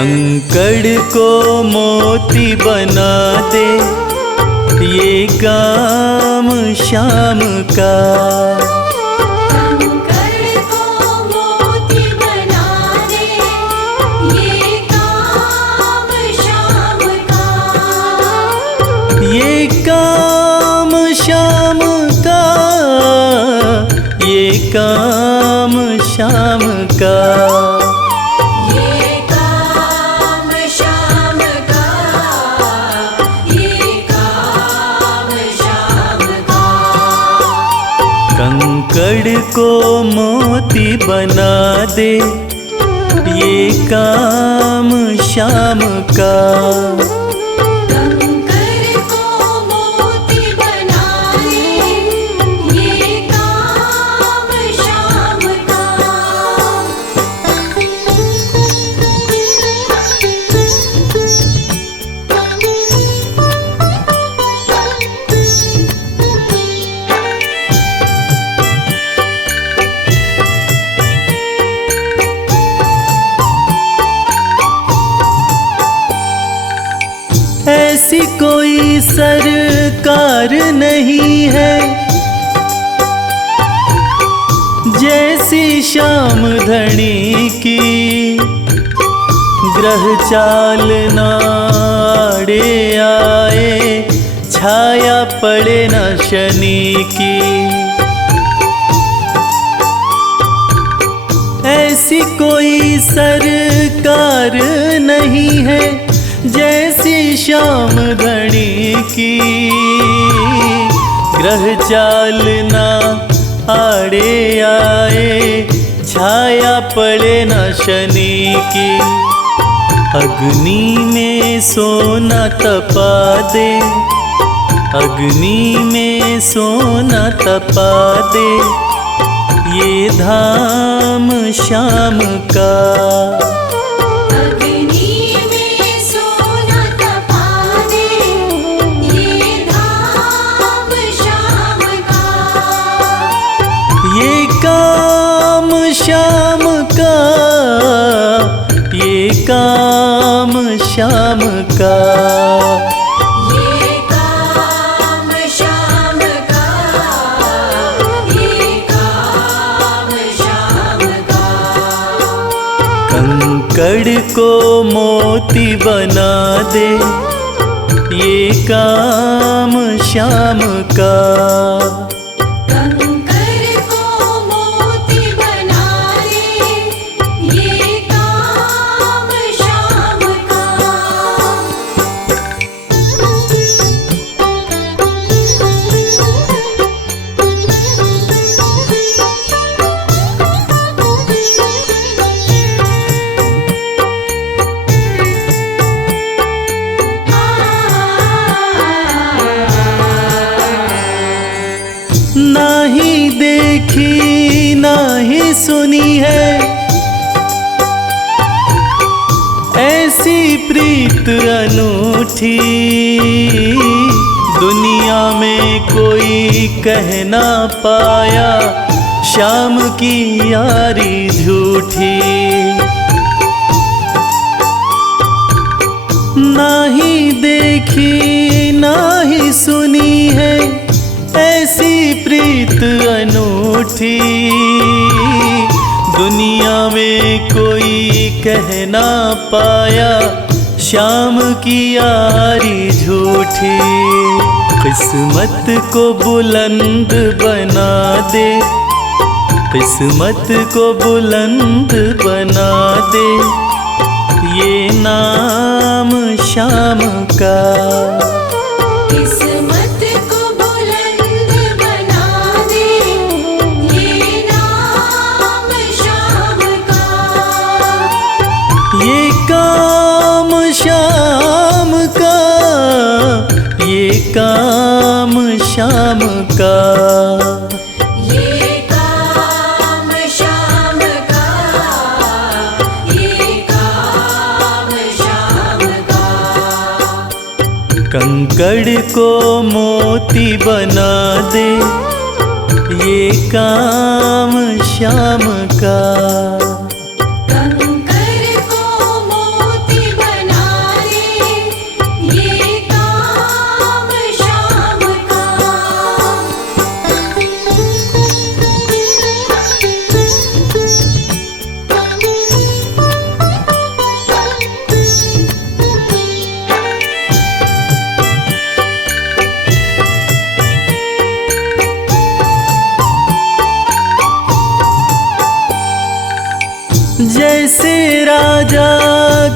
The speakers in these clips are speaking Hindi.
कंकड़ को मोती बना दे, ये काम शाम का। कंकड़ को मोती बना दे, ये काम शाम का। ये काम शाम का, ये काम शाम का। कंकड़ को मोती बना दे, ये काम शाम का। कंकड़ को मोती बना दे, ये काम शाम का। ऐसी कोई सरकार नहीं है जैसी श्याम धनी की। ग्रह चाल नाड़े आए, छाया पड़े न शनि की। ऐसी कोई सरकार नहीं है जैसी श्याम धनी की। ग्रह चाल ना आड़े आए, छाया पड़े न शनि की। अग्नि में सोना तपा दे, अग्नि में सोना तपा दे, ये धाम शाम का। ये काम शाम का, ये काम शाम का। ये काम शाम का, ये काम शाम का। कंकड़ को मोती बना दे, ये काम शाम का। नहीं देखी नहीं सुनी है ऐसी प्रीत अनूठी। दुनिया में कोई कह ना पाया, शाम की यारी झूठी। नहीं देखी नहीं सुनी है ऐसी प्रीत अनूठी। दुनिया में कोई कह ना पाया, शाम की यारी झूठी। किस्मत को बुलंद बना दे, किस्मत को बुलंद बना दे, ये नाम शाम का। किस्मत को बुलंद बना दे, ये नाम शाम का। ये काम शाम का, ये काम शाम का। ये काम शाम का, ये काम शाम का। कंकड़ को मोती बना दे, ये काम शाम का। कंकड़ को मोती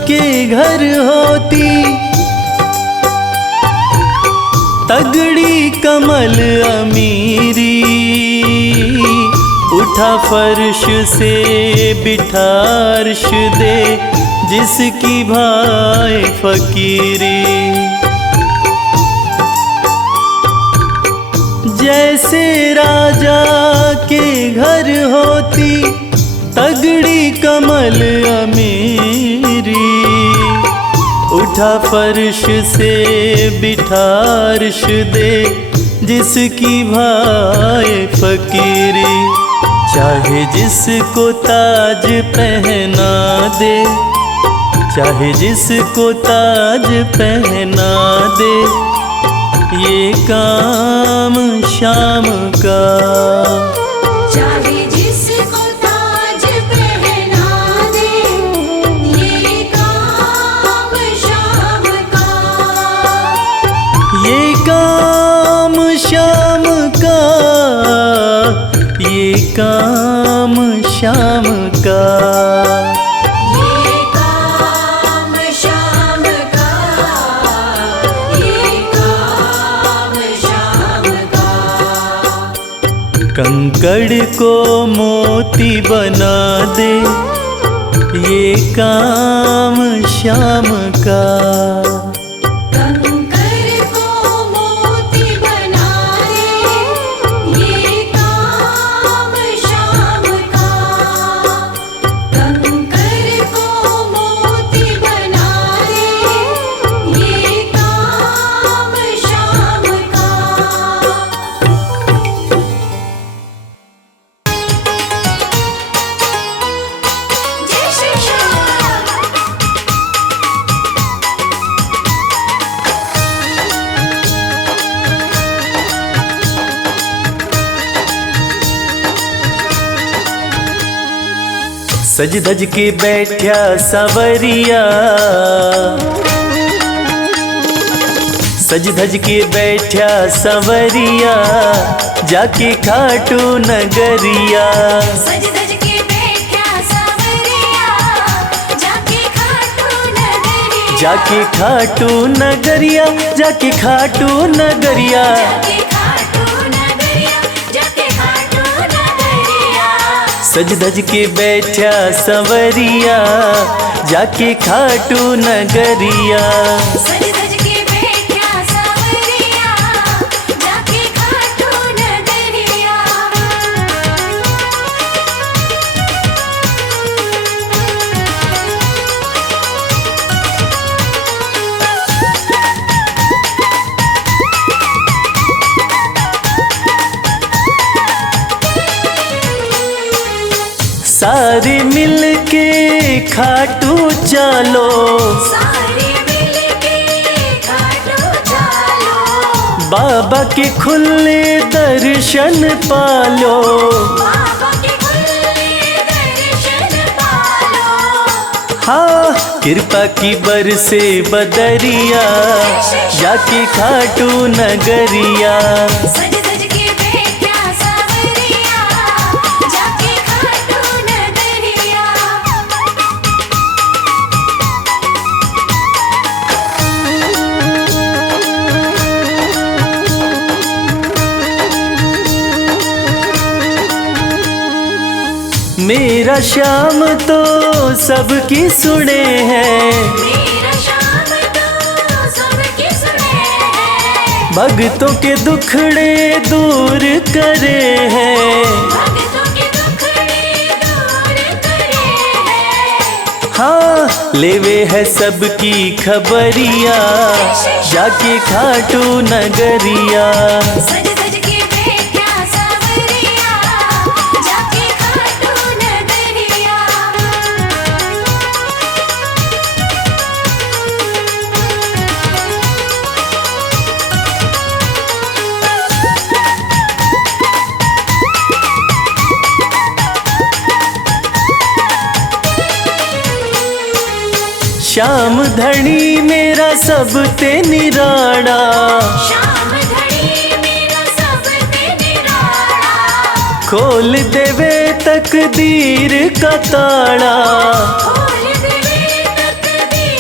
के घर होती, तगड़ी कमल अमीरी, उठा फर्श से बिठा अर्श दे, जिसकी भाई फकीरी। जैसे राजा के घर होती, तगड़ी कमल अमीरी, उठा फर्श से बिठा अर्श दे, जिसकी भाई फकीरी। चाहे जिसको ताज पहना दे, चाहे जिसको ताज पहना दे, ये काम शाम का। चाहे जिसको ताज पहना दे, ये काम शाम का। ये काम शाम का, ये काम शाम का। ये काम शाम का, ये काम शाम का। कंकड़ को मोती बना दे, ये काम शाम का। कंकर को मोती बना दे, ये काम शाम का। कंकर को मोती बना दे, ये काम शाम का। जय श्री श्याम। सज धज के बैठा सवरिया, सज धज के बैठा सवरिया, जाके खाटू नगरिया। सज धज के बैठा सवरिया, जाके खाटू नगरिया। जाके खाटू नगरिया, जाके खाटू नगरिया। जाके खाटू नगरिया, जाके खाटू नगरिया। सज धज के बैठा सवरिया, जाके खाटू नगरिया। सज धज के बैठा सवरिया, जाके खाटू नगरिया। सारे मिल के खाटू चलो, सारे मिलके खाटू चलो। बाबा के खुले दर्शन पालो। बाबा के खुले दर्शन पालो। हाँ, कृपा की बरसे बदरिया, जाके खाटू नगरिया। सज धज के बैठा सवरिया, जाके खाटू नगरिया। मेरा श्याम तो सबकी सुने हैं, मेरा श्याम तो सबकी सुने हैं। भक्तों के दुखड़े दूर करे हैं। भक्तों के दुखड़े दूर करे हैं। हाँ, लेवे है सबकी खबरिया, जाके खाटू नगरिया। सज धज के बैठा सवरिया, जाके खाटू नगरिया। श्याम धनी मेरा सब ते निराड़ा, श्याम धनी मेरा सब ते निराड़ा। खोल देवे तकदीर का ताड़ा। खोल देवे तकदीर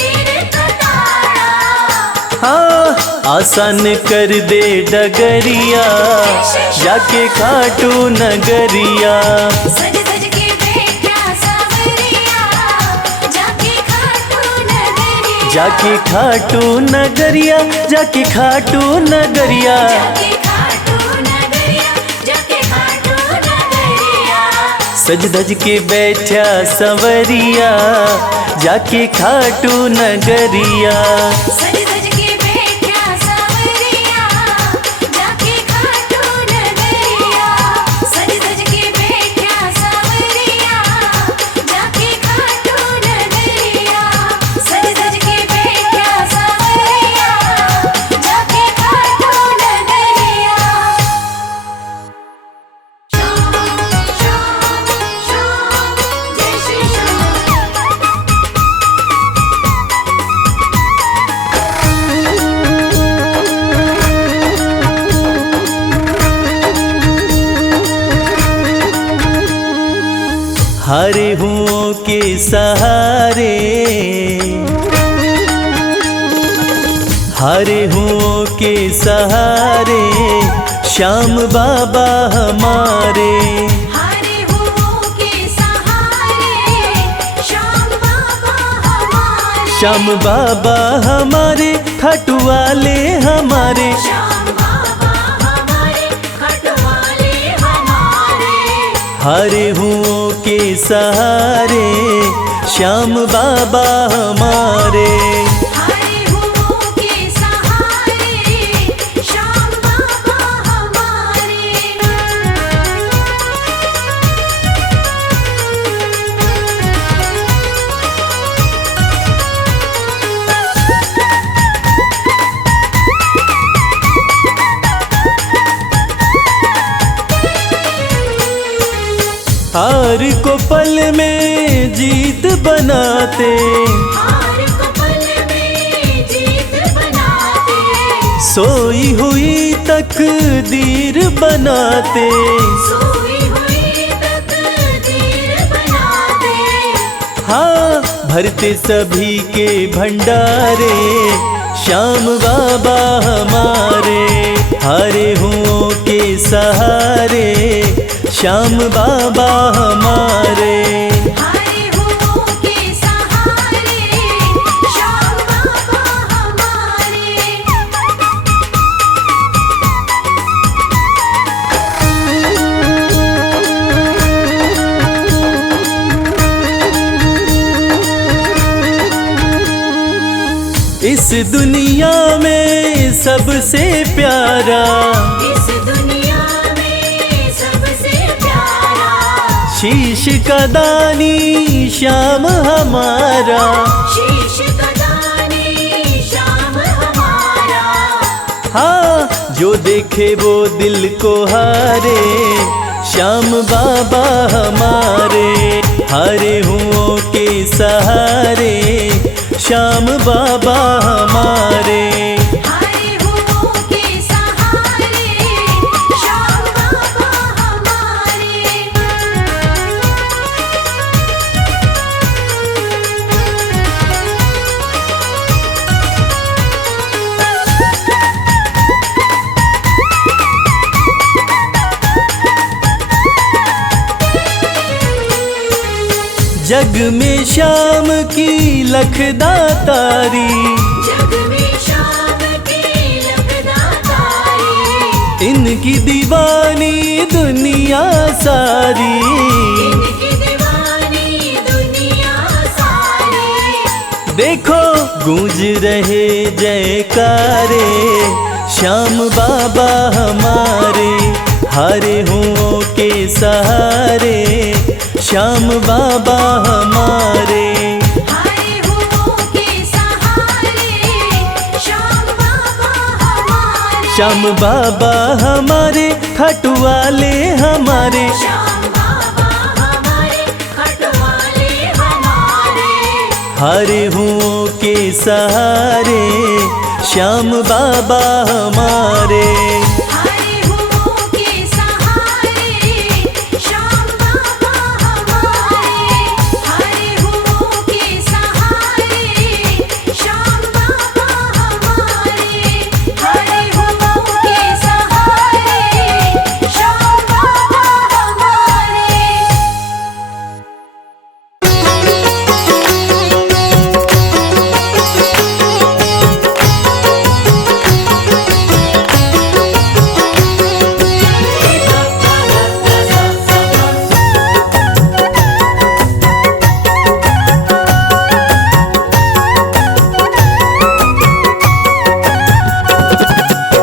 हाँ आसान कर दे डगरिया जाके खाटू नगरिया। सज धज के बैठा सावरिया जाके खाटू नगरिया। जाके खाटू नगरिया जाके खाटू नगरिया। जाके खाटू नगरिया जाके खाटू नगरिया। सज धज के बैठा सवरिया जाके खाटू नगरिया। सज धज के बैठा सावरिया जाके खाटू नगरिया। सज धज के बैठा सावरिया जाके खाटू नगरिया। सज धज के बैठा सावरिया जाके खाटू नगरिया। श्याम श्याम श्याम जय श्री श्याम। हरे हुओं के सहारे हरे हुओं के सहारे श्याम बाबा हमारे। हरे हुओं के सहारे श्याम बाबा हमारे। श्याम बाबा हमारे खाटू वाले हमारे। श्याम बाबा हमारे खटवाले हमारे। हरे हुओं के सहारे श्याम बाबा हमारे। हरे हुओं के सहारे श्याम बाबा हमारे। हार को पल में जीत बनाते। हार को पल में जीत बनाते। सोई हुई तकदीर बनाते। सोई हुई तकदीर बनाते। हाँ भरते सभी के भंडारे श्याम बाबा हमारे। हरे हुओं के सहारे श्याम बाबा हमारे। हरे हुओं के सहारे श्याम बाबा हमारे। इस दुनिया में सबसे प्यारा इस दुनिया में सबसे प्यारा शीश का दानी श्याम हमारा। शीश का दानी श्याम हमारा। हाँ जो देखे वो दिल को हारे श्याम बाबा हमारे। हरे हुओं के सहारे श्याम बाबा हमारे। हरे हुओं के सहारे श्याम बाबा हमारे। जग में श्याम की लखदातारी। जग में श्याम की लखदातारी। इनकी दीवानी दुनिया सारी। इनकी दीवानी दुनिया सारी। देखो गूंज रहे जयकारे श्याम बाबा हमारे। हरे हुओं के सहारे श्याम बाबा हमारे। हरे हुओं के सहारे श्याम बाबा हमारे। श्याम बाबा हमारे खाटू वाले हमारे। श्याम बाबा हमारे खटवाले हमारे। हरे हुओं के सहारे श्याम बाबा हमारे।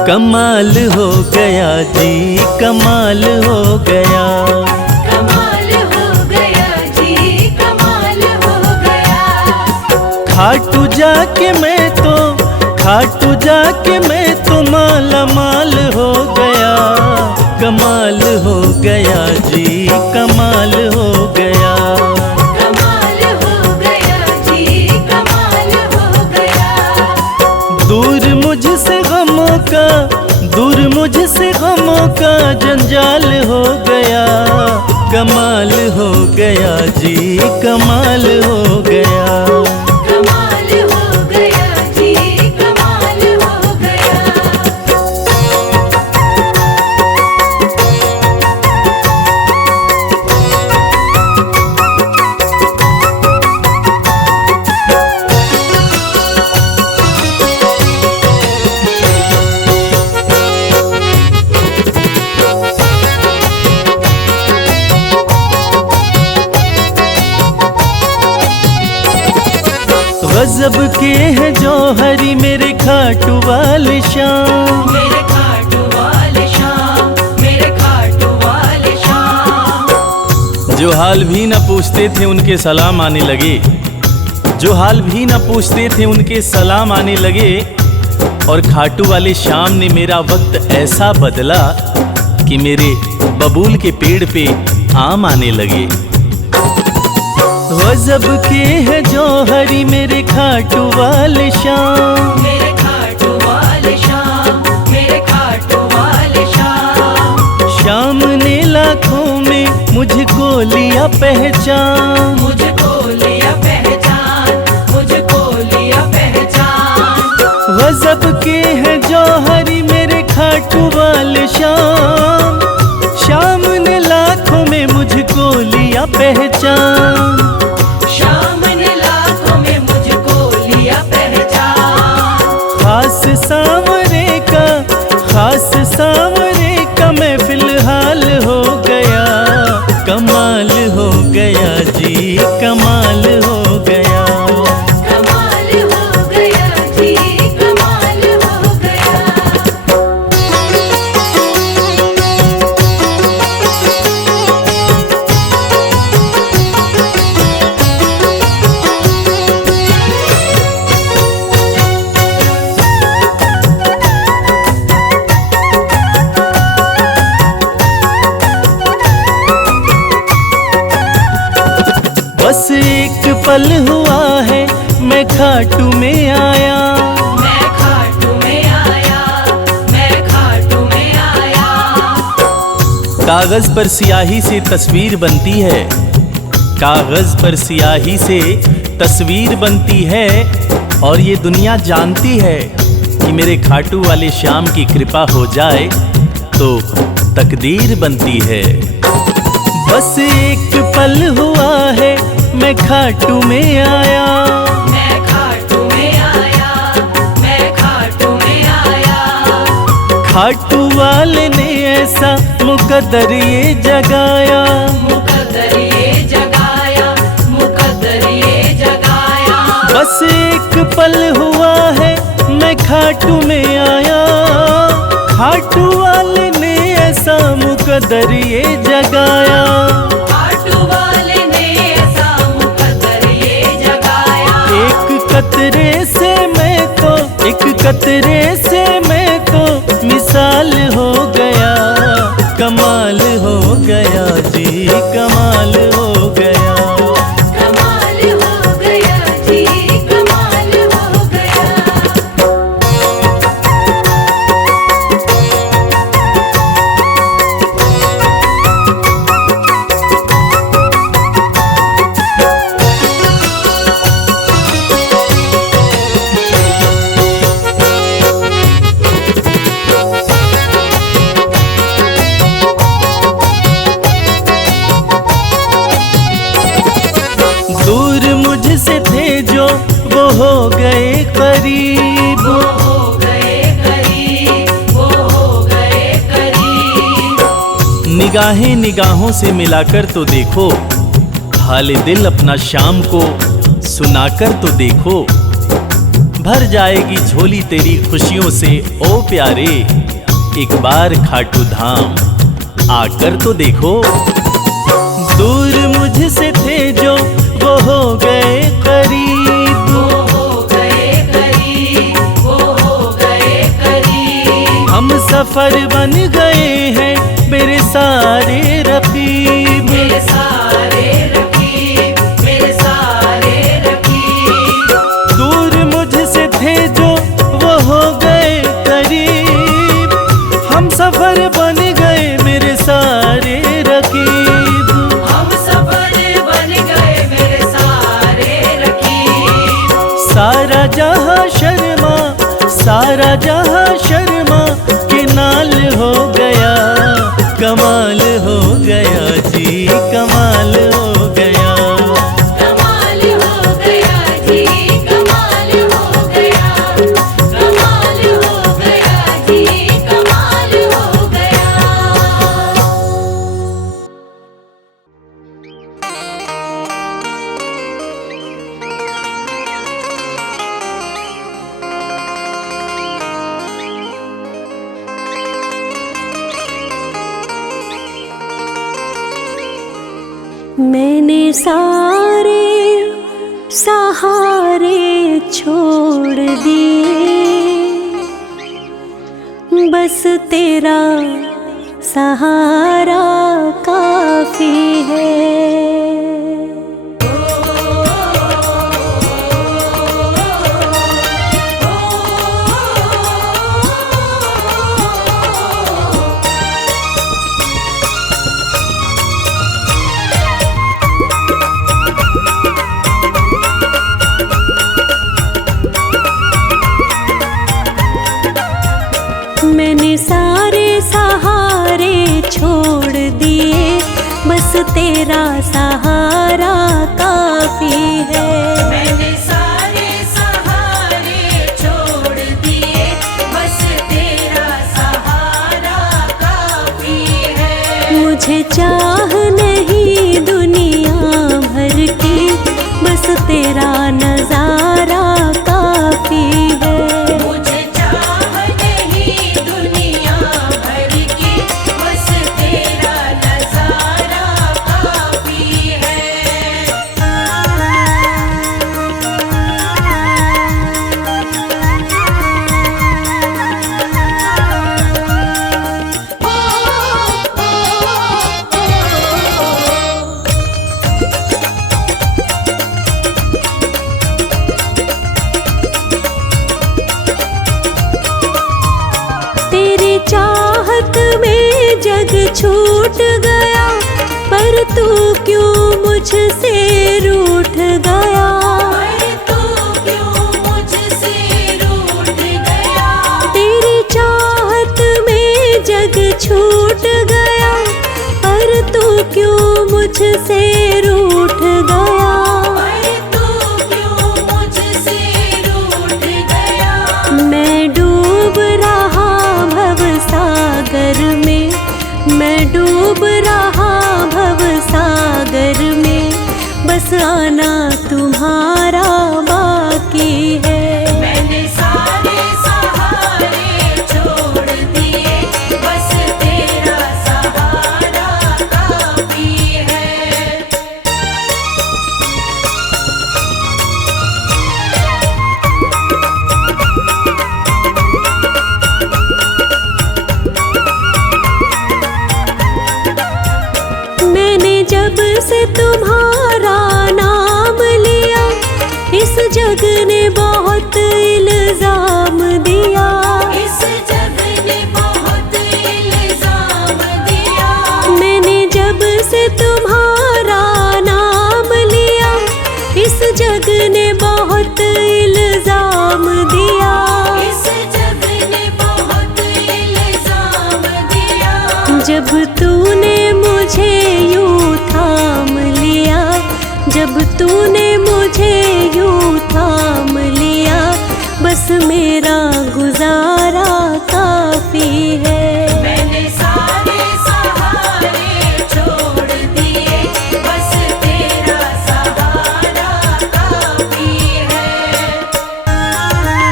कमाल हो गया जी, कमाल हो गया। कमाल हो गया जी, कमाल हो गया। खाटू जाके मैं तो माला माल हो गया। कमाल हो गया जी, कमाल हो गया। कमाल हो गया जी, कमाल हो गया। दूर मुझसे गमों का जंजाल हो गया। कमाल हो गया जी, कमाल हो गया। कमाल हो गया जी, कमाल हो गया। गजब के हैं जौहरी मेरे खाटू वाले शाम। मेरे खाटू वाले शाम, मेरे खाटू वाले शाम। जो हाल भी न पूछते थे उनके सलाम आने लगे। जो हाल भी न पूछते थे उनके सलाम आने लगे। और खाटू वाले शाम ने मेरा वक्त ऐसा बदला कि मेरे बबूल के पेड़ पे आम आने लगे। गजब के है जौहरी मेरे खाटू वाले शाम। मेरे खाटू वाले शाम, मेरे खाटू वाले शाम। शाम ने लाखों में मुझको लिया पहचान। मुझको लिया पहचान, मुझको लिया पहचान। गजब के है जौहरी मेरे खाटू वाले शाम। शाम ने लाखों में मुझको लिया पहचान। शाम ने लाखों में मुझको लिया पहचान। खास सांवरे का मैं फिलहाल हो गया। कमाल हो गया जी, कमाल हो गया। कमाल हो गया जी, कमाल हो गया। बस एक पल हुआ है मैं खाटू में आया। मैं खाटू में आया, मैं खाटू में आया। कागज पर सियाही से तस्वीर बनती है। कागज पर सियाही से तस्वीर बनती है। और ये दुनिया जानती है कि मेरे खाटू वाले श्याम की कृपा हो जाए तो तकदीर बनती है। बस एक पल हुआ है मैं खाटू में आया। मैं खाटू में आया, मैं खाटू में आया। खाटू वाले ने ऐसा मुकद्दर ये जगाया। मुकद्दर ये जगाया, मुकद्दर ये जगाया। बस एक पल हुआ है मैं खाटू में आया। खाटू वाले ने ऐसा मुकद्दर ये जगाया। खाटू वाले ने ऐसा मुकद्दर ये जगाया। एक कतरे से मैं तो मिसाल हो गया। कमाल हो गया जी, कमाल हो गया। कमाल हो गया जी, कमाल हो गया। दूर मुझसे थे जो वो हो गए करीब। वो हो गए करीब, वो हो गए करीब। निगाहें निगाहों से मिलाकर तो देखो। हाल दिल अपना शाम को सुनाकर तो देखो। भर जाएगी झोली तेरी खुशियों से ओ प्यारे। एक बार खाटू धाम आकर तो देखो। दूर मुझसे थे जो वो हो गए करीब, वो हो गए करीब, वो हो गए करीब। हम सफर बन गए हैं मेरे सारे रकीब, मेरे सारे रकीब, मेरे सारे रकीब। दूर मुझसे थे जो वो हो गए करीब, हम सफर बन गए मेरे सारे रकीब। हम सफर बन गए मेरे सारे रकीब। सारा जहां शर्मा, सारा जहां शर्मा के नाल हो गया, कमाल हो गया जी, कमाल हो गया। कमाल हो गया जी, कमाल हो गया, कमाल हो गया जी, कमाल हो गया। मैंने सारे सहारे छोड़ दिए, बस तेरा सहारा काफी है। मैंने सारे सहारे छोड़ दिए, बस तेरा सहारा काफी है। मैंने सारे सहारे छोड़ दिए, बस तेरा सहारा काफी है। मुझे चाह नहीं दुनिया भर की, बस तेरा नजारा काफी है। मुझे चाह नहीं दुनिया भर की, बस तेरा नजारा काफी है। तेरी चाहत में जग छूट गया, पर तू क्यों मुझसे रूठ गया। पर तू क्यों मुझसे रूठ गया। तेरी चाहत में जग छूट गया, पर तू क्यों मुझसे रूठ गया। पर तू क्यों मुझसे रूठ गया। मैं डूब रहा भव सागर में, मैं डूब रहा भव सागर में, बस आना तुम्हारा बाकी है। मैंने सारे सहारे छोड़ दिए, बस तेरा सहारा काफी है। मैंने जब से तुम्हारा नाम लिया, इस जग ने बहुत इल्जाम दिया। इस जग ने बहुत इल्जाम दिया। मैंने जब से तुम्हारा नाम लिया, इस जग ने बहुत इल्जाम दिया। इस जग ने बहुत इल्जाम दिया। जब तूने मुझे यूं थाम लिया, जब तूने मुझे यूं थाम लिया, बस मेरा गुजारा काफी है। मैंने सारे सहारे छोड़ दिए, बस तेरा सहारा काफी है।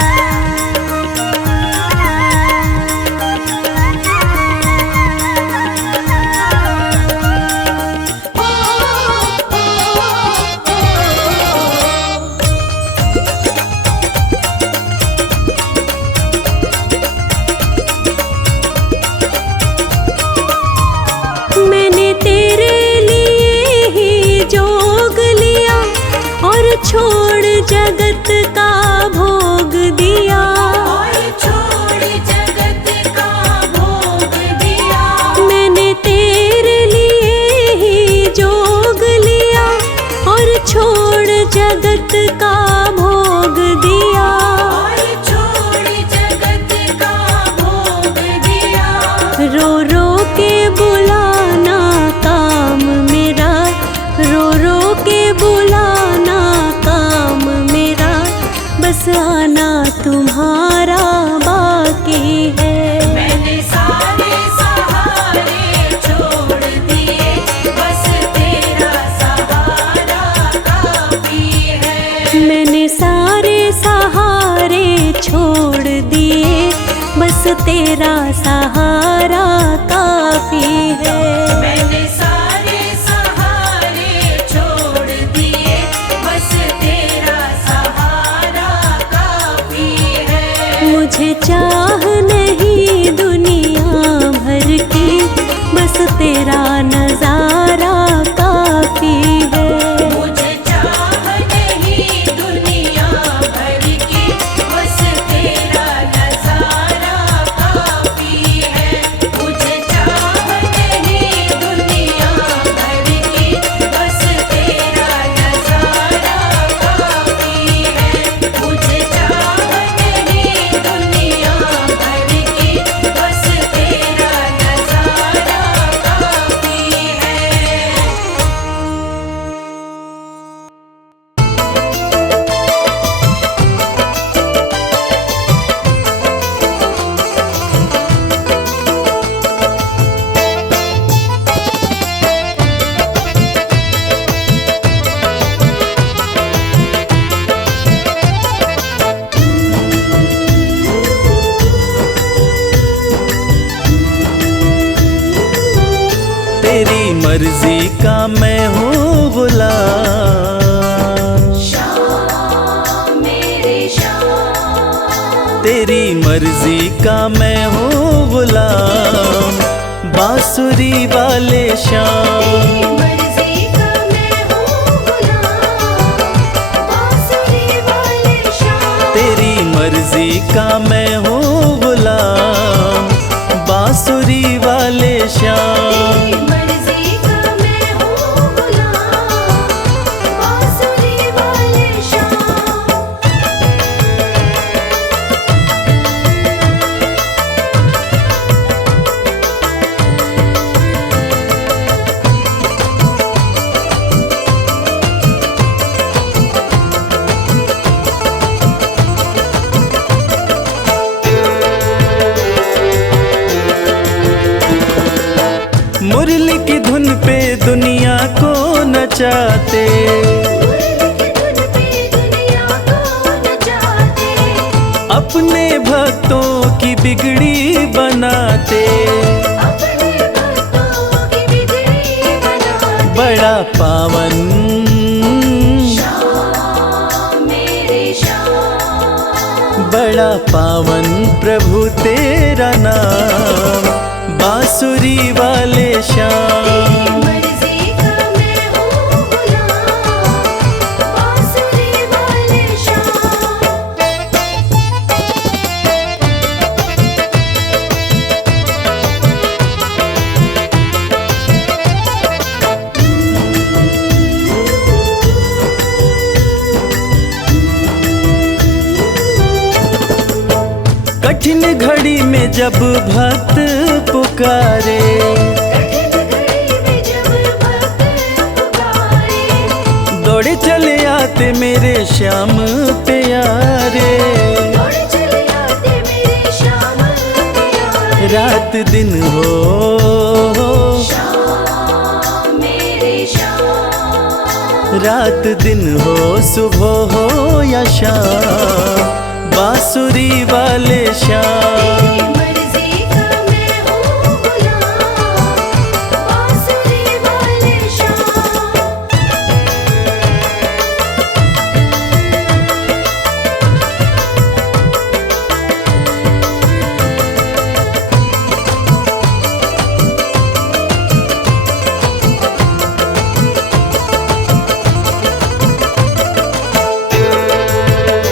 का भोग दिया, और छोड़ जगत का भोग दिया। मैंने तेरे लिए ही जोग लिया और छोड़ जगत का भोग दिया। और छोड़ जगत का भोग दिया। रो रो के बुलाना काम मेरा, रो रो के बुलाना काम मेरा, बस आना तुम्हारा बाकी है। मैंने सारे सहारे छोड़ दिए, बस तेरा सहारा काफी है। मैंने सारे सहारे छोड़ दिए, बस तेरा सहारा काफी है। मैंने सारे सहारे छोड़ दिए, बस तेरा सहारा काफी है। मुझे चाह नहीं दुनिया भर की, बस तेरा नजारा काफी है। मुझे चाह नहीं दुनिया भर की, बस तेरा नजारा काफी है। मुझे चाह नहीं दुनिया भर की, बस तेरा नजारा काफी है। मुझे चाह नहीं दुनिया भर की, बस तेरा नजारा काफी है। तेरी मर्जी का मैं हूँ गुलाम, श्याम मेरे श्याम। तेरी मर्जी का मैं हूँ गुलाम, बांसुरी वाले श्याम। मर्जी का मैं हूँ गुलाम, बांसुरी वाले श्याम। तेरी मर्जी का मैं हूँ गुलाम, बांसुरी वाले श्याम। मर्जी का मैं हूँ गुलाम, बांसुरी वाले श्याम। मुरली की धुन पे दुनिया को नचाते, दुनिया को नचाते, अपने भक्तों की बिगड़ी बनाते। अपने भक्तों की बिगड़ी बनाते। बड़ा पावन, श्याम मेरे श्याम। बड़ा पावन प्रभु तेरा नाम, बांसुरी वाले श्याम। मर्जी का मैं हूँ गुलाम, बांसुरी वाले श्याम। कठिन घड़ी में जब भक्त पुकारे, कठिन घड़ी में जब भक्त पुकारे, दौड़े चले आते मेरे श्याम प्यारे। दौड़ चले आते मेरे श्याम प्यारे। रात दिन हो, श्याम मेरे श्याम। रात दिन हो, सुबह हो या शाम, बांसुरी वाले श्याम। मर्जी का मैं हूँ गुलाम, बांसुरी वाले श्याम।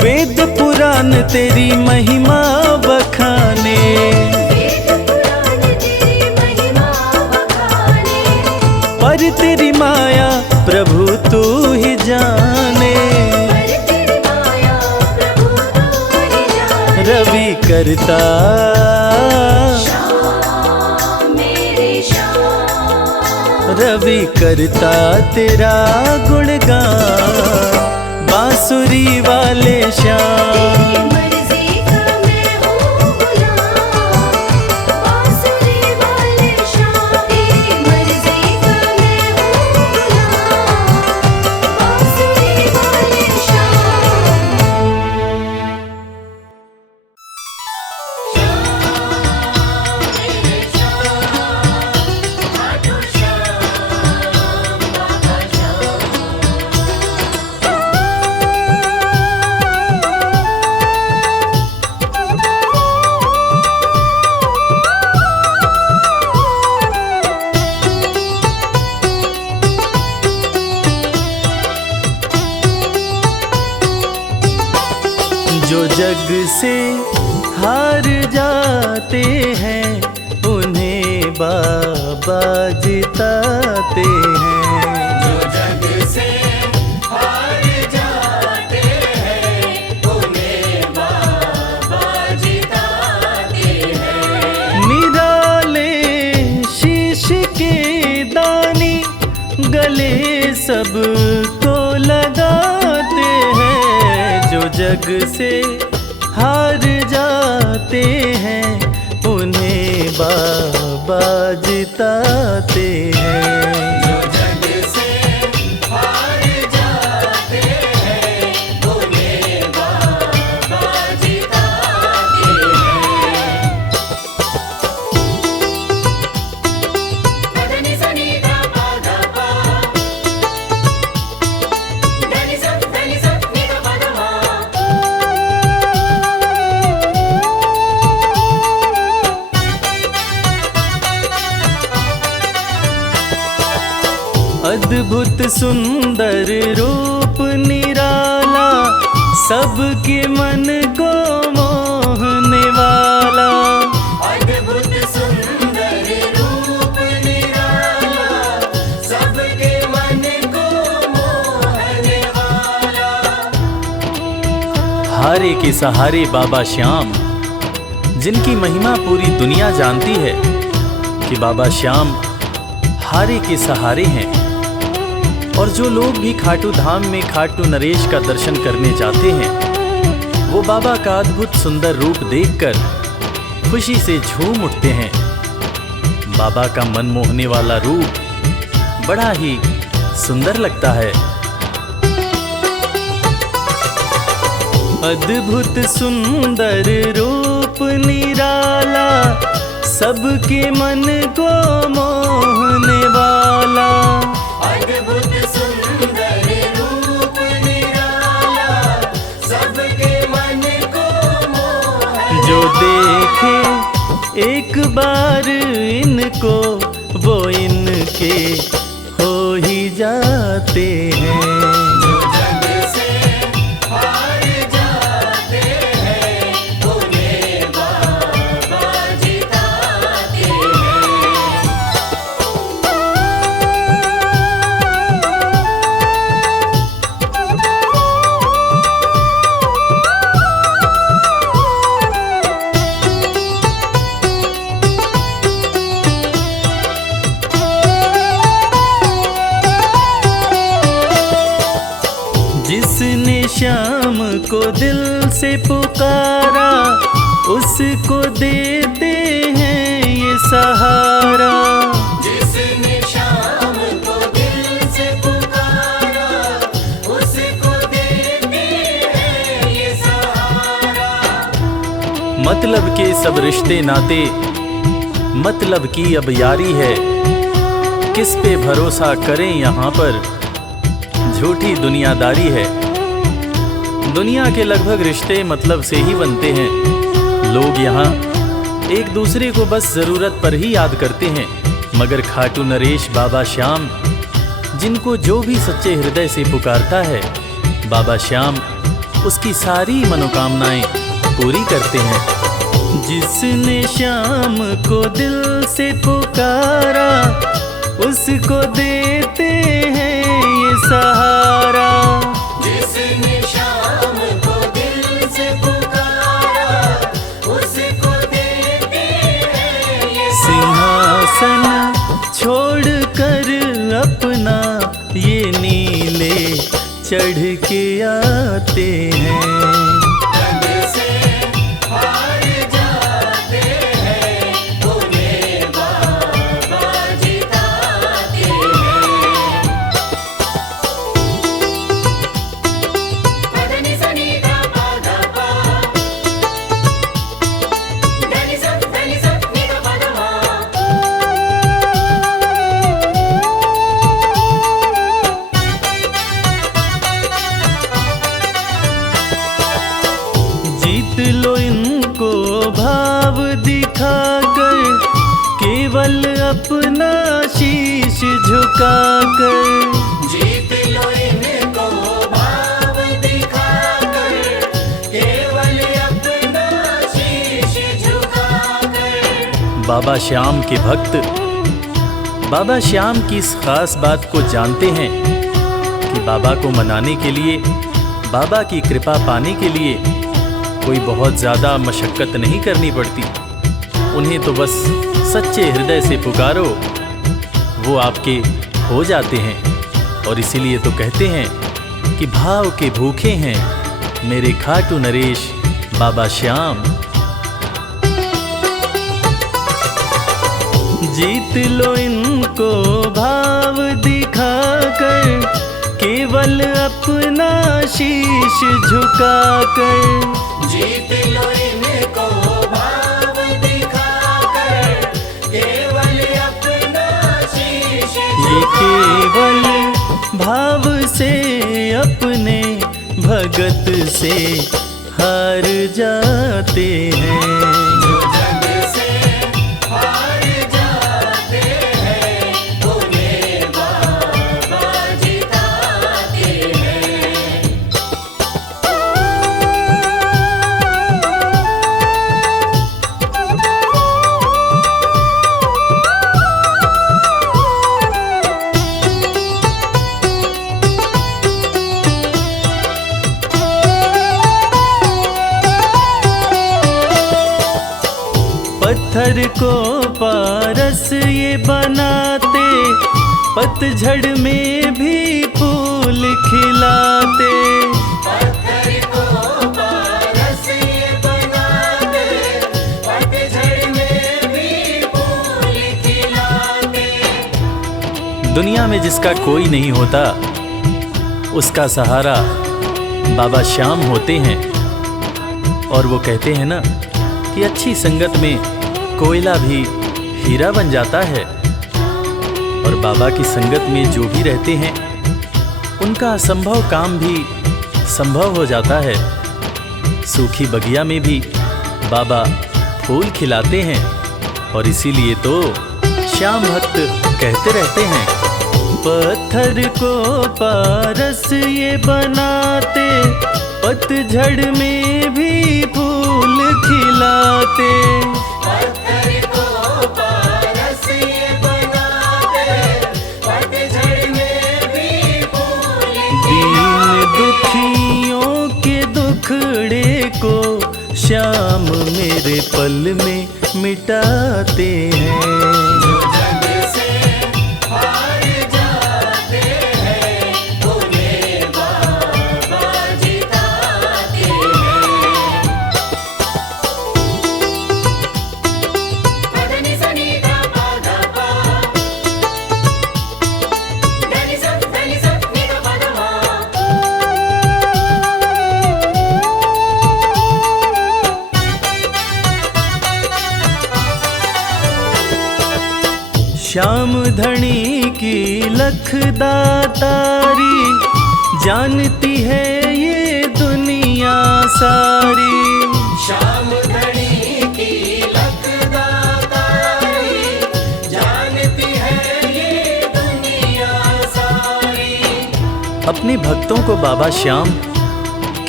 वेद पुराण तेरी महिमा बखाने, वेद पुराण तेरी महिमा बखाने, पर तेरी माया प्रभु तू ही जाने। पर तेरी माया प्रभु तू ही जाने। रवि करता श्याम मेरे श्याम, रवि करता तेरा गुणगान, बांसुरी वाले श्याम। तेरी मर्जी का मैं हूँ गुलाम, बांसुरी वाले श्याम। तेरी मर्जी का मैं हूँ गुलाम, बांसुरी वाले जो जग से हार जाते हैं उन्हें बाबा जिताते हैं। जो जग से हार जाते हैं उन्हें बाबा जिताते हैं। निराले शीश के दानी गले सबको लगाते हैं। जो जग से हार जाते हैं उन्हें बाबा जिताते हैं। जो जग से हार जाते हैं उन्हें बाबा जिताते हैं। धनि सनि धा पा धा पा, धनि सा नि धा पा धा मा। अद्भुत सुंदर रूप निराला, सबके मन को मोहने वाला। अद्भुत सुंदर रूप निराला, सबके मन को मोहने वाला। हारे के सहारे बाबा श्याम, जिनकी महिमा पूरी दुनिया जानती है कि बाबा श्याम हारे के सहारे हैं। और जो लोग भी खाटू धाम में खाटू नरेश का दर्शन करने जाते हैं, वो बाबा का अद्भुत सुंदर रूप देखकर खुशी से झूम उठते हैं। बाबा का मन मोहने वाला रूप बड़ा ही सुंदर लगता है। अद्भुत सुंदर रूप निराला, सबके मन को मोहने वाला। अद्भुत सुंदर रूप निराला, सबके मन को मोहने। जो देखे एक बार इनको, वो इनके हो ही जाते हैं। जो जग से हार जाते हैं उन्हें बाबा जिताते हैं। जिसने श्याम को दिल से पुकारा, उसको देते हैं ये सहारा। जिसने श्याम को दिल से पुकारा, उसको देते हैं ये सहारा। मतलब के सब रिश्ते नाते, मतलब की अब यारी है। किस पे भरोसा करें यहाँ पर, झूठी दुनियादारी है। दुनिया के लगभग रिश्ते मतलब से ही बनते हैं। लोग यहाँ एक दूसरे को बस जरूरत पर ही याद करते हैं, मगर खाटू नरेश बाबा श्याम, जिनको जो भी सच्चे हृदय से पुकारता है, बाबा श्याम उसकी सारी मनोकामनाएं पूरी करते हैं। जिसने श्याम को दिल से पुकारा, उसको देते हैं ये सहारा। जिसने शाम को दिल से पुकारा, उसको देते हैं ये सिंहासन छोड़कर अपना ये नीले चढ़ के आते हैं। जग से हार जाते हैं, उन्हें बाबा जिताते हैं। पदनि सनि धा पा धा पा, धनि सा नि धा पा धा मा। जीत लो इनको भाव दिखाकर, केवल अपना शीश झुकाकर। जीत लो इनको भाव दिखाकर, केवल अपना शीश झुकाकर। बाबा श्याम के भक्त बाबा श्याम की इस खास बात को जानते हैं कि बाबा को मनाने के लिए, बाबा की कृपा पाने के लिए कोई बहुत ज़्यादा मशक्क़त नहीं करनी पड़ती। उन्हें तो बस सच्चे हृदय से पुकारो, वो आपके हो जाते हैं। और इसीलिए तो कहते हैं कि भाव के भूखे हैं मेरे खाटू नरेश बाबा श्याम। जीत लो इनको भाव दिखाकर, केवल अपना शीश झुकाकर। जीत लो इनको भाव दिखाकर, केवल अपना शीश ये केवल भाव से अपने भगत से हार जाते हैं। जग से हार जाते हैं, उन्हें बाबा जिताते हैं। पत्थर को पारस ये बनाते, पतझड़ में भी फूल खिलाते। पत्थर को पारस ये बनाते, पतझड़ में भी फूल खिलाते। दुनिया में जिसका कोई नहीं होता, उसका सहारा बाबा श्याम होते हैं। और वो कहते हैं ना कि अच्छी संगत में कोयला भी हीरा बन जाता है। और बाबा की संगत में जो भी रहते हैं, उनका असंभव काम भी संभव हो जाता है। सूखी बगिया में भी बाबा फूल खिलाते हैं। और इसीलिए तो श्याम भक्त कहते रहते हैं, पत्थर को पारस ये बनाते, पतझड़ में भी फूल खिलाते। पत्थर को पारस ये बनाते, पतझड़ में भी फूल दीन दुखियों के दुखड़े को श्याम मेरे पल में मिटाते हैं। जग से हार जाते हैं, उन्हें बाबा जिताते हैं। पदनि सनि धा पा धा पा, धनि सा नि धा पा धा मा। श्याम धनी की लखदातारी, जानती है ये दुनिया सारी। श्याम धनी की लखदातारी, जानती है ये दुनिया सारी। अपने भक्तों को बाबा श्याम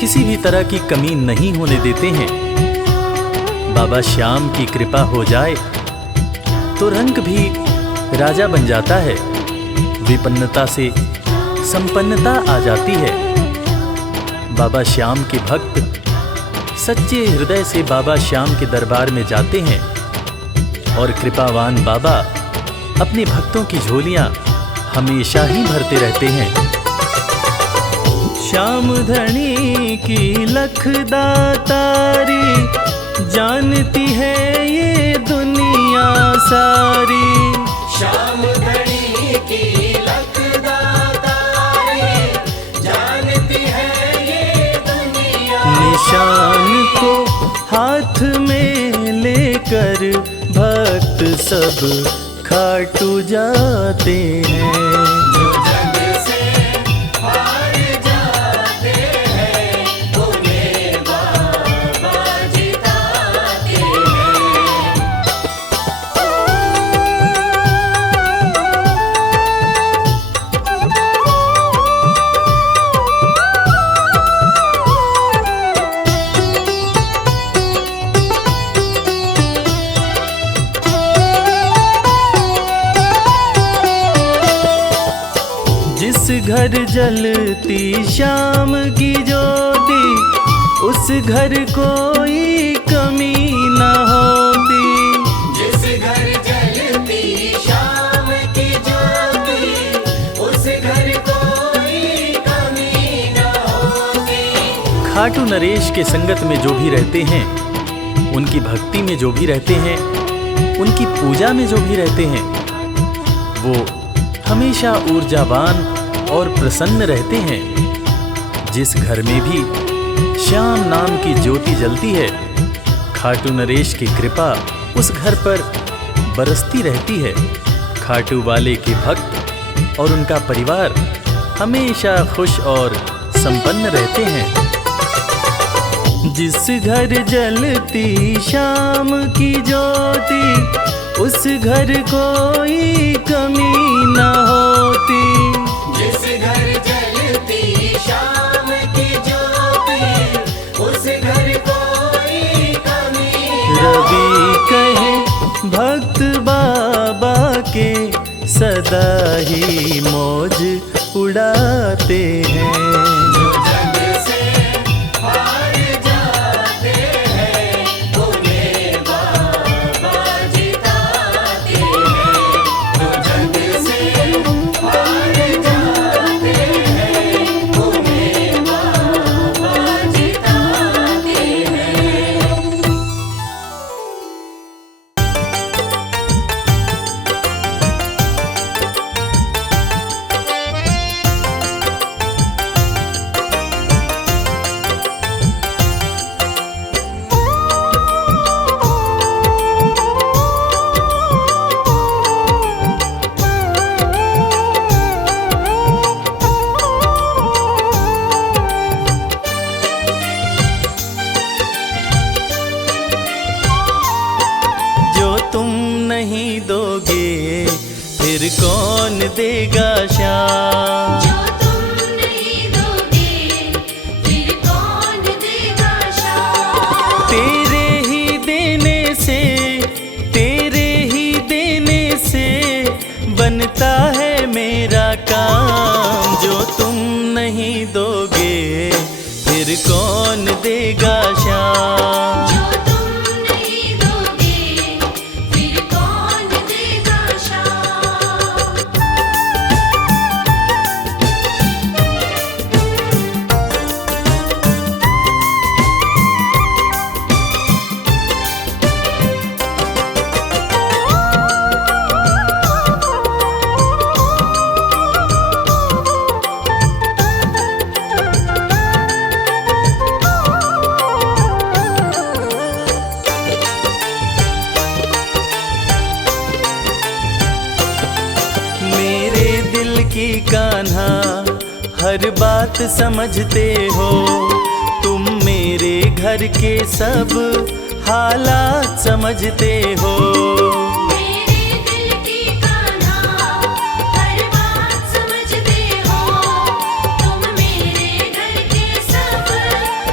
किसी भी तरह की कमी नहीं होने देते हैं। बाबा श्याम की कृपा हो जाए तो रंग भी राजा बन जाता है, विपन्नता से संपन्नता आ जाती है। बाबा श्याम के भक्त सच्चे हृदय से बाबा श्याम के दरबार में जाते हैं और कृपावान बाबा अपने भक्तों की झोलियां हमेशा ही भरते रहते हैं। श्याम धनी की लखदातारी, जानती है ये दुनिया सारी। श्याम धनी की लखदातारी, जानती है ये दुनिया। निशान को हाथ में लेकर भक्त सब खाटू जाते हैं। जो जग से हार जाते हैं, उन्हें बाबा जिताते हैं। जिस घर जलती श्याम की ज्योति, उस घर कोई कमी न होती। जिस घर जलती श्याम की ज्योति, उस घर कोई कमी न होती। खाटू नरेश के संगत में जो भी रहते हैं, उनकी भक्ति में जो भी रहते हैं, उनकी पूजा में जो भी रहते हैं, वो हमेशा ऊर्जावान और प्रसन्न रहते हैं। जिस घर में भी श्याम नाम की ज्योति जलती है, खाटू नरेश की कृपा उस घर पर बरसती रहती है। खाटू वाले के भक्त और उनका परिवार हमेशा खुश और संपन्न रहते हैं। जिस घर जलती श्याम की ज्योति, उस घर कोई कमी न होती। जिस घर जलती श्याम की ज्योति, उस घर कोई कमी न रवि कहे भक्त बाबा के, सदा ही मौज उड़ाते हैं। जो जग से हार जाते हैं, उन्हें बाबा जिताते हैं। जो जग से हार जाते हैं, उन्हें बाबा जिताते हैं। नहीं दोगे फिर कौन देगा श्याम। जो तुम नहीं दोगे फिर कौन देगा श्याम। तेरे ही देने से, तेरे ही देने से बनता है मेरा काम। जो तुम नहीं दोगे फिर कौन देगा श्याम। जो तुम नहीं दोगे फिर कौन देगा श्याम। मेरे दिल की कान्हा हर बात समझते हो। तुम मेरे घर के सब हालात समझते हो। मेरे दिल की कान्हा हर बात समझते हो। तुम मेरे घर के सब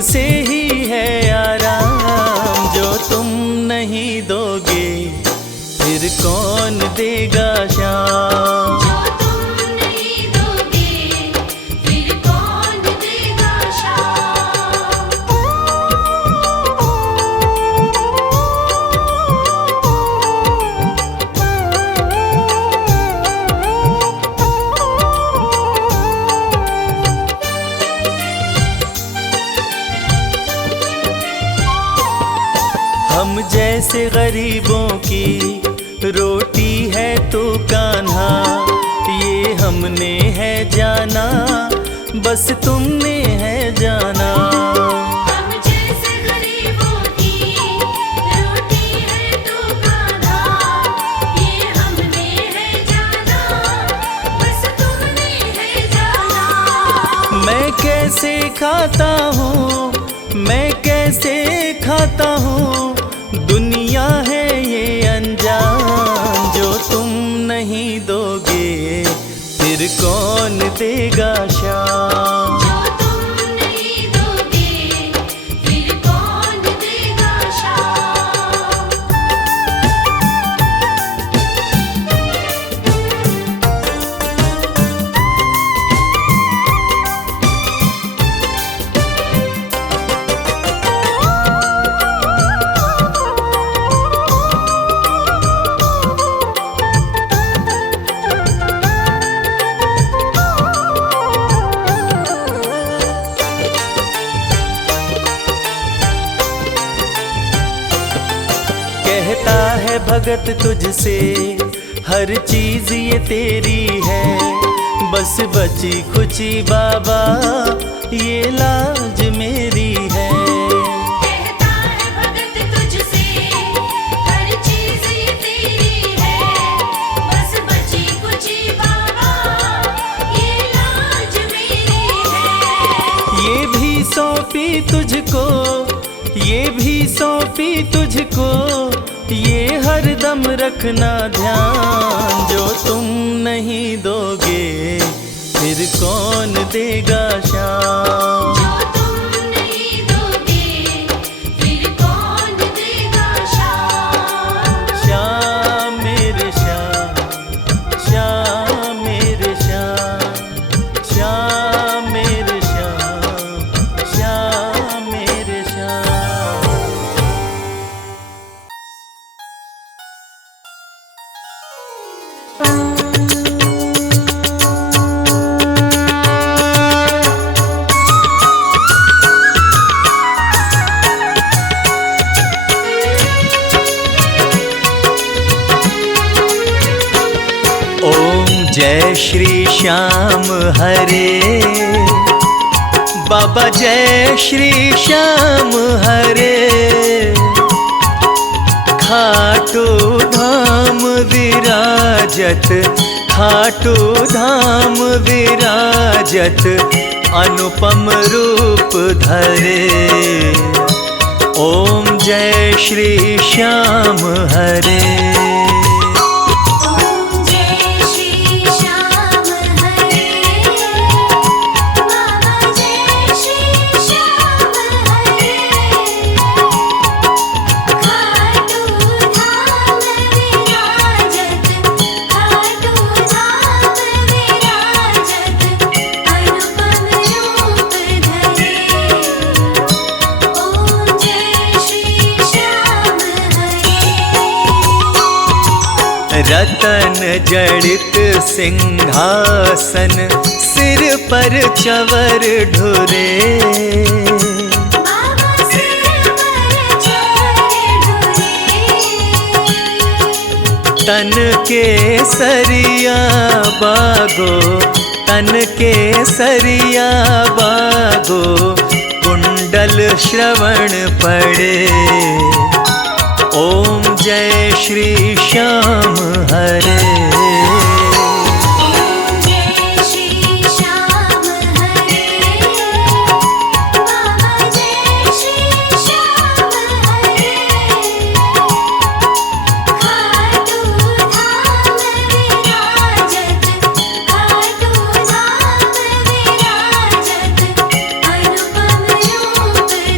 तुमसे ही है आराम, जो तुम नहीं दोगे फिर कौन देगा शाम। जो तुम नहीं दोगे फिर कौन देगा शाम। हम जैसे गरीबों की रोटी है तो कान्हा, ये हमने है जाना, बस तुमने है जाना। हम जैसे गरीबों की रोटी है तो कान्हा, ये हमने है जाना, बस तुमने है जाना। मैं कैसे खाता हूँ, मैं कैसे खाता हूँ, दुनिया है ये अनजान, जो तुम नहीं दोगे फिर कौन देगा शाम। जो तुम नहीं दोगे फिर कौन देगा शाम। कहता है भगत तुझसे हर चीज ये तेरी है, बस बची खुची बाबा ये लाज मेरी है। कहता है भगत तुझसे हर चीज ये तेरी है, बस बची कुची बाबा ये लाज मेरी है। ये भी सौंपी तुझको, ये भी सौंपी तुझको, ये हरदम रखना ध्यान, जो तुम नहीं दोगे फिर कौन देगा शाम। जो तुम नहीं दोगे फिर कौन देगा शाम। श्याम मेरे श्याम, श्याम मेरे श्याम, श्याम मेरे श्याम, श्याम मेरे श्याम। ओम जय श्री श्याम हरे, बाबा जय श्री श्याम हरे। खाटू धाम विराजत, खाटू धाम विराजत, अनुपम रूप धरे। ओम जय श्री श्याम हरे। ओम जय श्री श्याम हरे, बाबा जय श्री श्याम हरे। खाटू धाम विराजत, खाटू धाम विराजत, अनुपम रूप धरे। ओम जय श्री श्याम हरे। रतन जड़ित सिंहासन, सिर पर चवर ढुरे। बाबा सिर पर चढ़ ढुरे। तन के सरिया बागो, तन के सरिया बागो, कुंडल श्रवण पड़े। ओम जय श्री श्याम हरे। ओम जय श्री श्याम हरे, बाबा जय श्री श्याम हरे। खाटू धाम विराजत, खाटू धाम विराजत, अनुपम रूप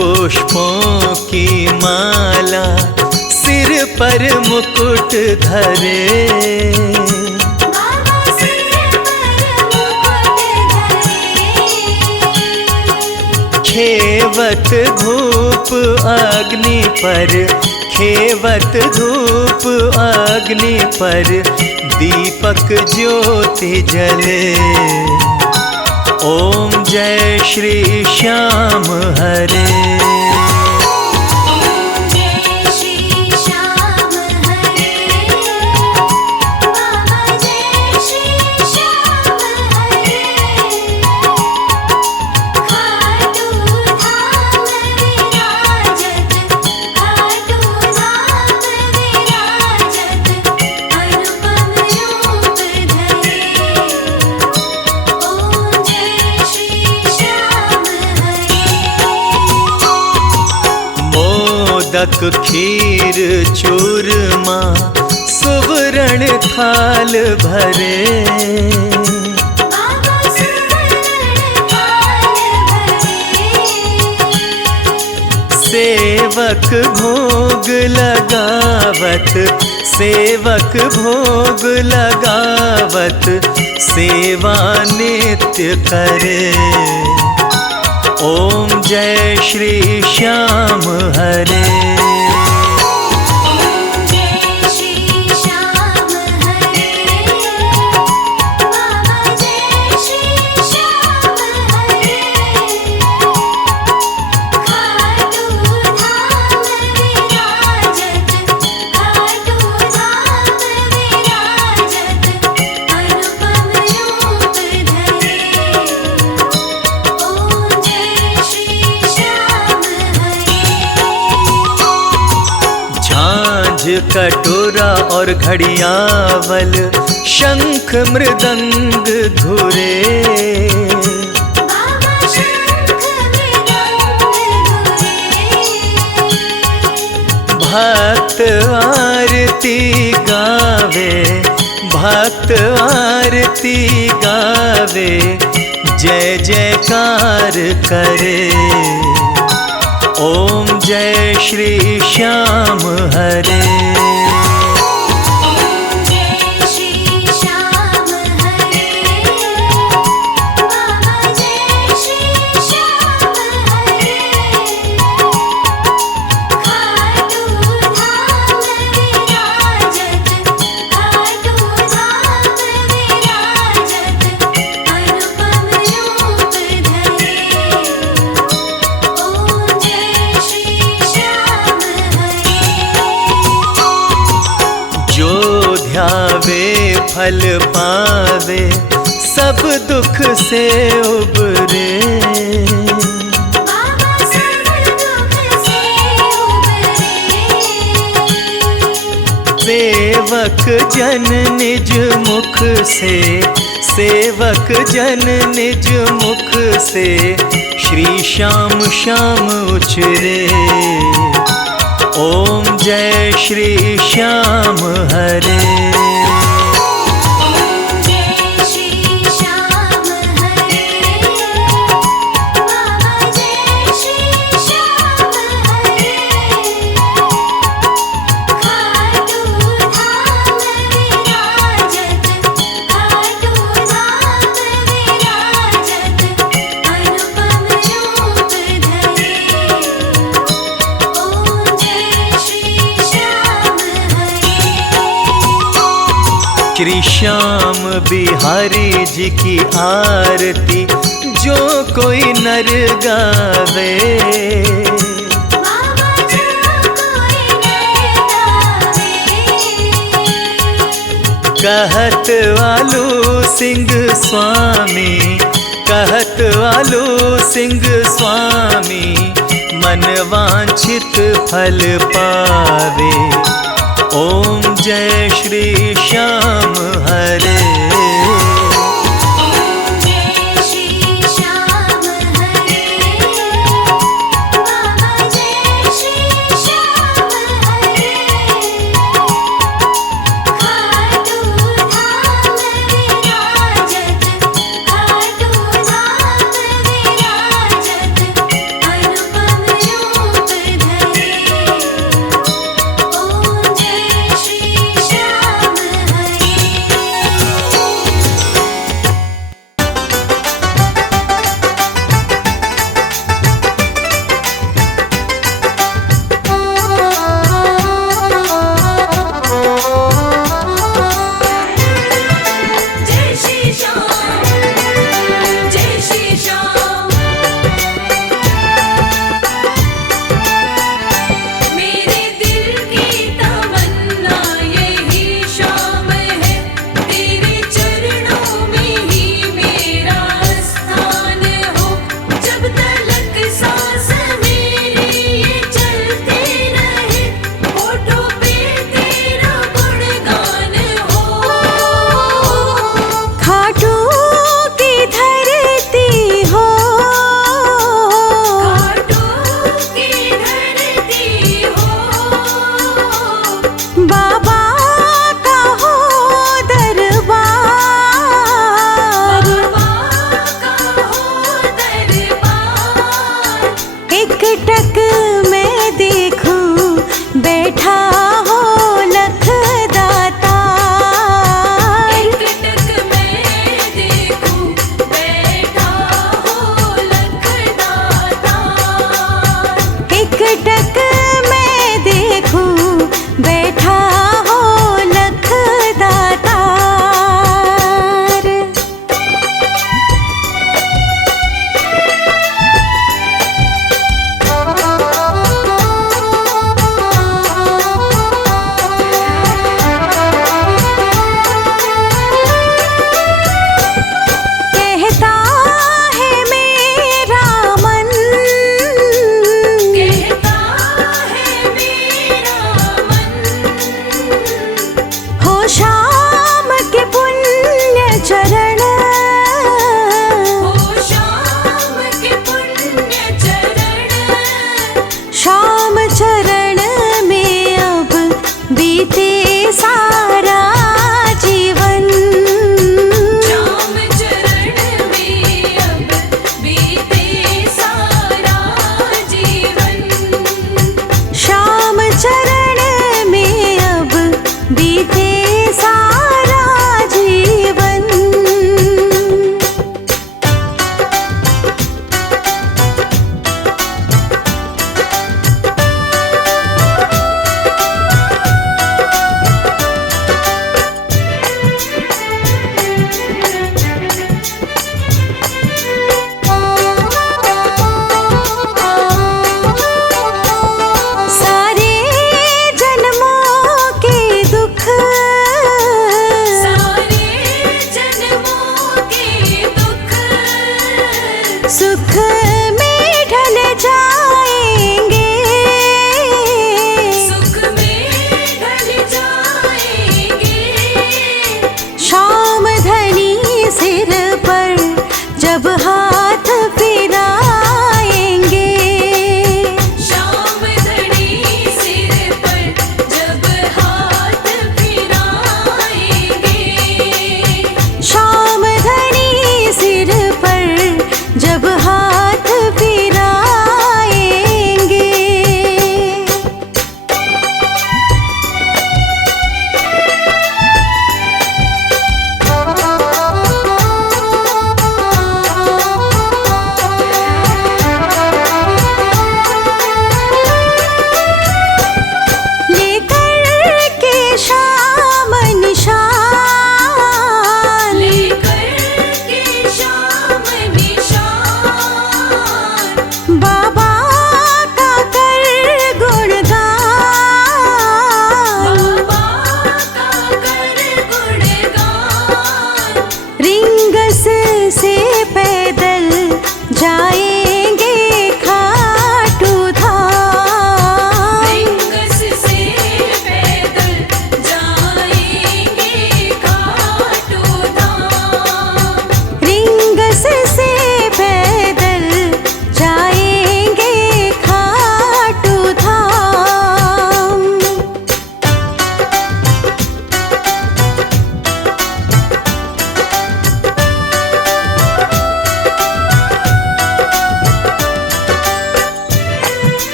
पुष्पों की माला सिर पर मुकुट धरे, बाबा सिर पर मुकुट धरे। खेवत धूप अग्नि पर, खेवत धूप अग्नि पर दीपक ज्योति जले। ओम जय श्री श्याम हरे। ओम जय श्री श्याम हरे, बाबा जय श्री श्याम हरे। खाटू धाम विराजत, खाटू धाम विराजत, अनुपम रूप धरे। ओम जय श्री श्याम हरे। मोदक खीर चूरमा सुवर्ण थाल भरे, बाबा सुवर्ण थाल भरे। सेवक भोग लगावत, सेवक भोग लगावत सेवा नित्य करे। ओम जय श्री श्याम हरे। ओम जय श्री श्याम हरे, बाबा जय श्री श्याम हरे। खाटू धाम विराजत, खाटू धाम विराजत, अनुपम रूप धरे। ओम जय श्री श्याम हरे। झांझ कटोरा और घड़ियावल शंख मृदंग धुरे, बाबा शंख मृदंग धुरे। भक्त आरती गावे, भक्त आरती गावे जय जयकार करे। ओम जय श्री श्याम हरे। ओम जय श्री श्याम हरे, बाबा जय श्री श्याम हरे। खाटू धाम विराजत, खाटू धाम विराजत, अनुपम रूप धरे। ओम जय श्री श्याम हरे। जो ध्यावे फल पावे सब दुख से उबरे, बाबा सब दुख से उबरे। सेवक जन निज मुख से, सेवक जन निज मुख से श्री श्याम श्याम उचरे। ओम जय श्री श्याम हरे। ओम जय श्री श्याम हरे, बाबा जय श्री श्याम हरे। खाटू धाम विराजत, खाटू धाम विराजत, अनुपम रूप धरे। ओम जय श्री श्याम हरे। श्री श्याम बिहारी जी की आरती जो कोई नर गावे, बाबा जो कोई नर गावे। कहत वालू सिंह स्वामी, कहत वालू सिंह स्वामी मन वांछित फल पावे। ओम जय श्री श्याम